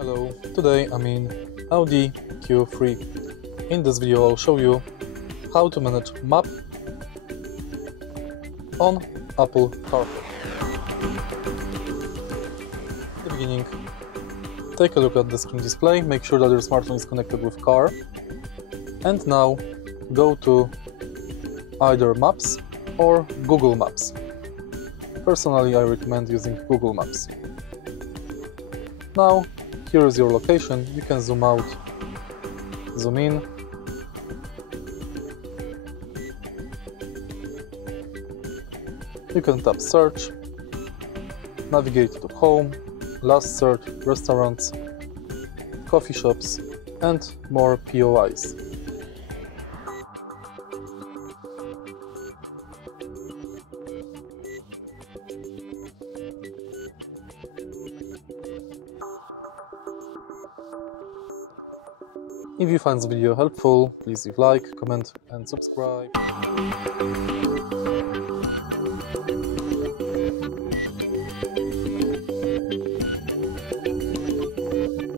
Hello, today I'm in AUDI Q3. In this video I'll show you how to manage map on Apple CarPlay. In the beginning, take a look at the screen display, make sure that your smartphone is connected with car, and now go to either Maps or Google Maps. Personally, I recommend using Google Maps. Now, here is your location. You can zoom out, zoom in. You can tap search, navigate to home, last search, restaurants, coffee shops, and more POIs. If you find this video helpful, please leave like, comment and subscribe.